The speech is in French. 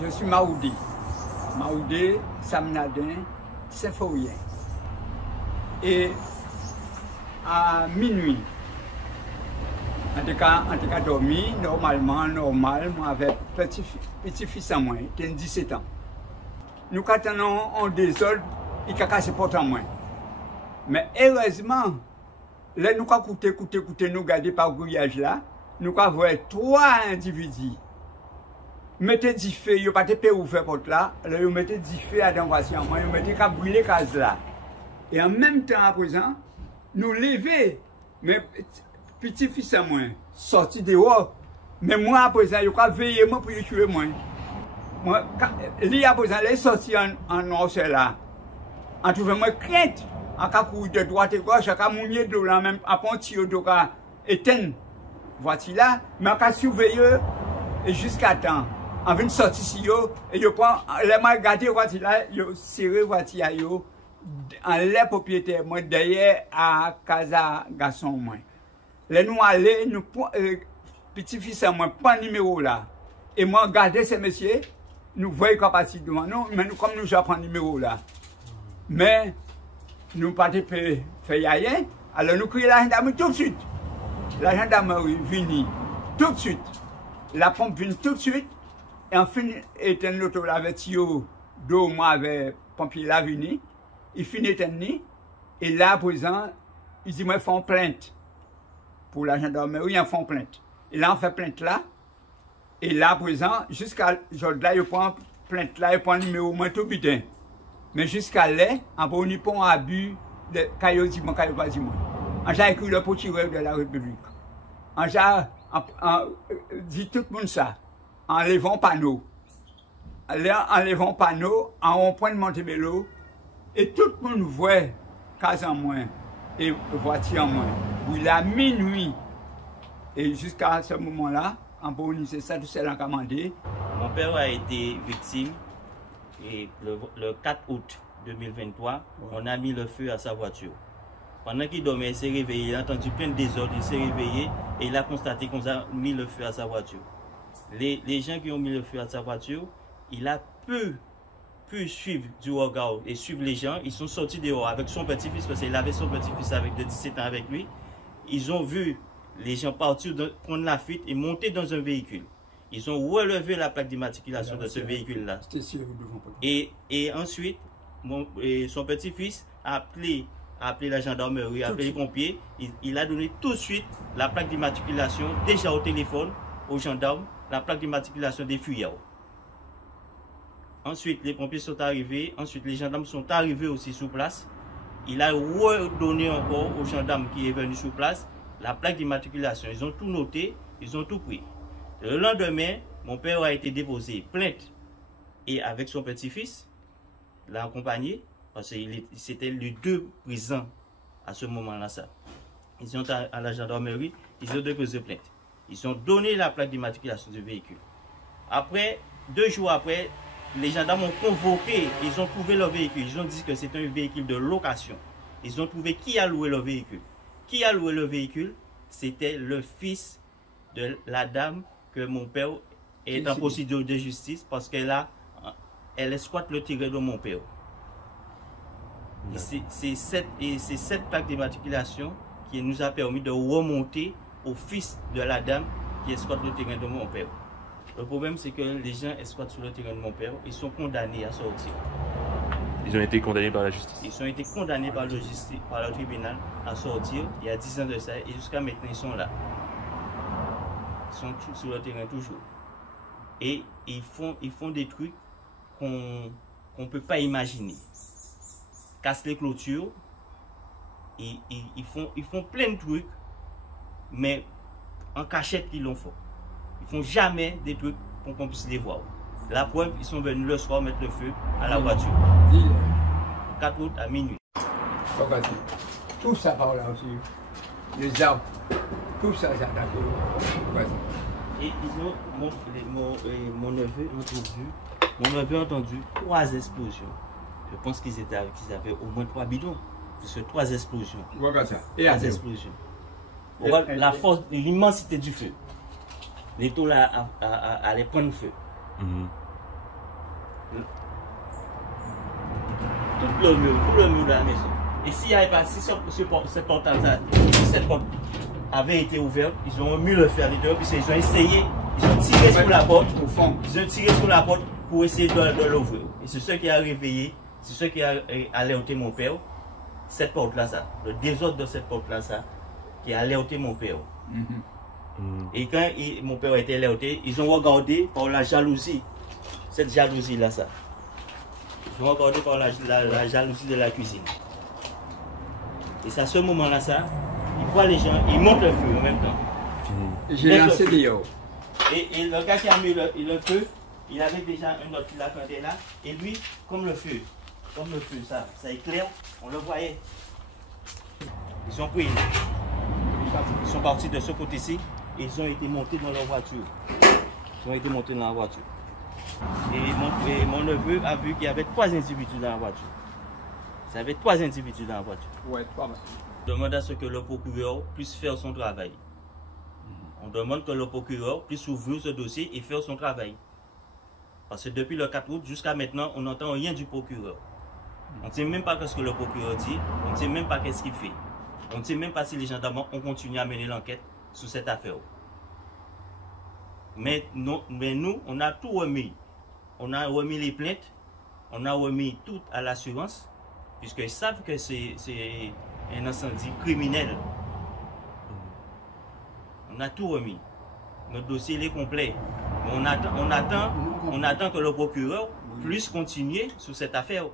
Je suis Maoudé. Maoudé, Samnadin, Saint-Faurien. Et à minuit, en tout cas dormi, normal, moi avec petit-fils à moi, qui a 17 ans. Nous attendons en désordre, il a cassé porte à moi. Mais heureusement, là nous avons écouté, nous garder par le grillage là, nous avons vu 3 individus. Mettez du feu, il n'y a pas de paix ouvert porte là, là ils mettez du feu à l'envoyer en moi, ils mettez qu'à brûler case là. Et en même temps à présent, nous lever, mais petit-fils à moi, sorti dehors. Mais moi à présent, il a veillé moi pour tuer moi. Moi, lui à présent, il est sorti en noir là. En trouvant moi crainte, en cas de droite et gauche, en cas mounier de là même, à partir de cas éteindre voici là, mais en cas surveiller et jusqu'à temps. En venant sortir ici, et je prends, les mains gardées voici là, je serré voici là, en les propriétaires, moi derrière à Casa Garçon moi. Les nous aller, nous petit-fils à moi, pas numéro là. Et moi garder ces messieurs, nous voyons qu'à partir devant nous, mais nous comme nous j'apprends numéro là. Mais nous pas de faire rien, alors nous crions la gendarmerie tout de suite. La gendarmerie vient tout de suite. La pompe vient tout de suite. Et enfin, éteint l'auto avec tuyau d'eau, moi avec pompier là venu. Il finit éteindre. Et là, à présent, ils disent, moi, ils font plainte. Pour la gendarmerie, ils font plainte. Et là, on fait plainte là. Et là, à présent, jusqu'à aujourd'hui, ils prennent plainte là, ils prennent le numéro, moi, tout putain. Mais jusqu'à là, en bon, ils prennent abus de caillou, en j'ai écrit le procureur de la République. En j'ai dit tout le monde ça. Enlevons panneau. Enlevons panneau, en rond-point de Montebello. Et tout le monde voit case en moins et voiture en moins. Oui, la minuit. Et jusqu'à ce moment-là, en Bolivie, c'est ça tout seul en commandé. Mon père a été victime et le 4 août 2023, on a mis le feu à sa voiture. Pendant qu'il dormait, il s'est réveillé, il a entendu plein de désordre, il s'est réveillé et il a constaté qu'on a mis le feu à sa voiture. Les gens qui ont mis le feu à sa voiture, il a pu suivre du regard et suivre les gens. Ils sont sortis dehors avec son petit-fils, parce qu'il avait son petit-fils de 17 ans avec lui. Ils ont vu les gens partir, prendre la fuite et monter dans un véhicule. Ils ont relevé la plaque d'immatriculation de ce véhicule-là. Et ensuite, son petit-fils a appelé la gendarmerie, a appelé les pompiers. Il a donné tout de suite la plaque d'immatriculation, déjà au téléphone, aux gendarmes, la plaque d'immatriculation des fuyards. Ensuite, les pompiers sont arrivés. Ensuite, les gendarmes sont arrivés aussi sur place. Il a redonné encore aux gendarmes qui est venu sur place la plaque d'immatriculation. Ils ont tout noté, ils ont tout pris. Le lendemain, mon père a été déposé plainte et avec son petit-fils, l'a accompagné, parce que c'était les 2 présents à ce moment-là. Ils sont à la gendarmerie, ils ont déposé plainte. Ils ont donné la plaque d'immatriculation du véhicule. Après, 2 jours après, les gendarmes ont convoqué, ils ont trouvé leur véhicule. Ils ont dit que c'est un véhicule de location. Ils ont trouvé qui a loué le véhicule. Qui a loué le véhicule? C'était le fils de la dame que mon père est en procédure de justice parce qu'elle exploite le terrain de mon père. C'est cette plaque d'immatriculation qui nous a permis de remonter au fils de la dame qui exploite le terrain de mon père. Le problème, c'est que les gens exploitent sur le terrain de mon père, ils sont condamnés à sortir. Ils ont été condamnés par la justice. Ils ont été condamnés par le tribunal à sortir il y a 10 ans de ça et jusqu'à maintenant ils sont là. Ils sont sur le terrain toujours. Et ils font des trucs qu'on ne peut pas imaginer. Cassent les clôtures, ils font plein de trucs, mais en cachette qu'ils l'ont fait. Ils font jamais des trucs pour qu'on puisse les voir. La preuve, ils sont venus le soir mettre le feu à la voiture. 4 août à minuit. Tout ça par là aussi. Les arbres. Tout ça, ça a Et mon neveu a entendu 3 explosions. Je pense qu'ils avaient au moins 3 bidons. C'est 3 explosions. Regarde ça. 3 explosions. Regarde la force, l'immensité du feu. Les taux là allaient prendre feu. Tout le mur de la maison. Et s'il n'y avait pas, si cette porte avait été ouverte, ils ont mis le fer dedans, puis ils ont essayé, ils ont tiré sur la porte, au fond, ils ont tiré sur la porte pour essayer de l'ouvrir. Et c'est ce qui a réveillé, c'est ce qui a alerté mon père, cette porte-là, ça, le désordre de cette porte-là, ça, qui a alerté mon père. Et quand mon père a été alerté, ils ont regardé par la jalousie, cette jalousie-là, ça. Ils ont regardé par la jalousie de la cuisine. Et c'est à ce moment-là, ça, ils voient les gens, ils montent le feu en même temps. J'ai lancé dehors. Et le gars qui a mis le feu, il avait déjà un autre qui l'attendait là. Et lui, comme le feu, ça éclaire, on le voyait. Ils ont pris, ils sont partis de ce côté-ci et ils ont été montés dans leur voiture. Ils ont été montés dans la voiture. Et mon neveu a vu qu'il y avait 3 individus dans la voiture. Il y avait 3 individus dans la voiture. Ouais, 3. On demande à ce que le procureur puisse faire son travail. On demande que le procureur puisse ouvrir ce dossier et faire son travail. Parce que depuis le 4 août jusqu'à maintenant, on n'entend rien du procureur. On ne sait même pas ce que le procureur dit, on ne sait même pas qu'est-ce qu'il fait. On ne sait même pas si les gendarmes ont continué à mener l'enquête sur cette affaire. Mais nous, on a tout remis. On a remis les plaintes, on a remis tout à l'assurance, puisqu'ils savent que c'est un incendie criminel. On a tout remis. Notre dossier est complet. On attend que le procureur puisse continuer sur cette affaire.